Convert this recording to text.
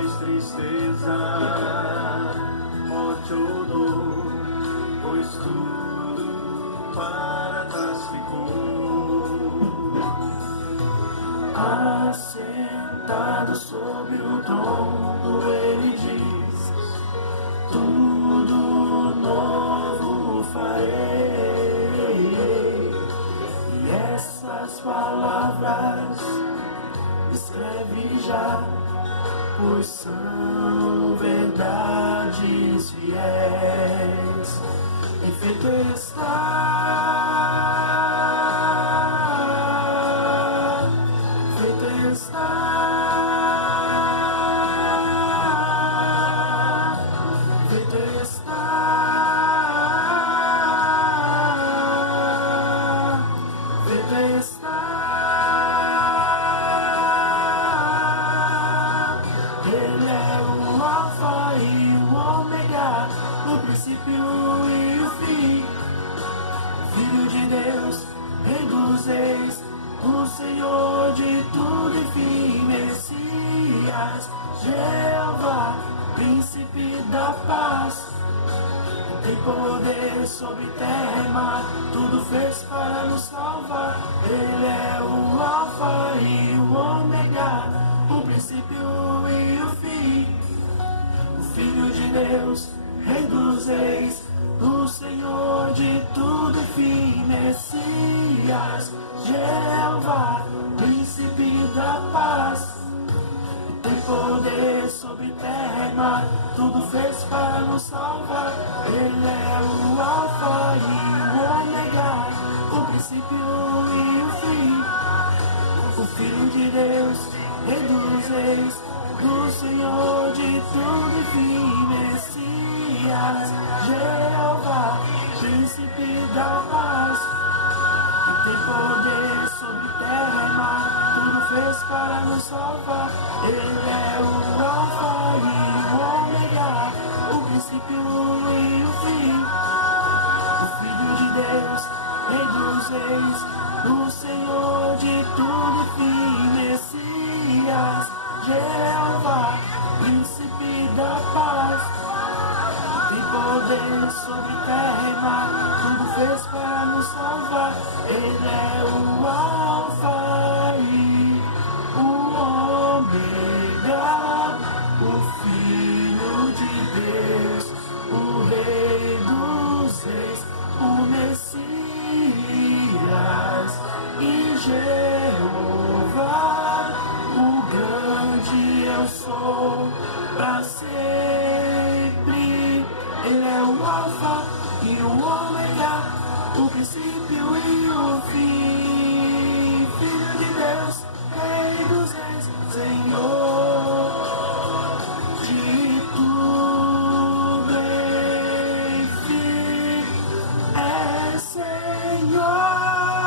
traz tristeza, morte ou dor, pois tudo para trás ficou. Assentado sobre o trono, ele diz: tudo novo farei. E essas palavras escreve já, pois são verdades fiéis. E feito está, feito está, feito está, feito está. Ele é o Alfa e o Ômega, o princípio e o fim. Filho de Deus, Rei dos Reis, o Senhor de tudo e fim. Messias, Jeová, príncipe da paz. Tem poder sobre terra e mar, tudo fez para nos salvar. Ele é o Alfa e o Ômega, o princípio e o fim. O Filho de Deus, Rei dos Reis, o Senhor de tudo e fim. Messias, Jeová, príncipe da paz. Tem poder sobre terra e mar, tudo fez para nos salvar. Ele é o Alfa e o Ômega, o princípio e o fim. O Filho de Deus, Rei dos Reis, o Senhor de tudo e fim. Messias, Jeová, príncipe da paz. Tem poder sobre terra e mar, tudo fez para nos salvar. Ele é o Alfa e o Ômega, o princípio e o fim. O Filho de Deus, Rei dos Reis, o Senhor de tudo e fim. Messias, Jeová, príncipe da paz. Tem poder sobre terra e mar, tudo fez para nos salvar. Ele é o Alfa e o Ômega, o Filho de Deus, o Rei dos Reis, o Messias e Jeová, o grande eu sou para sempre. Ele é o Alfa e o Ômega, o princípio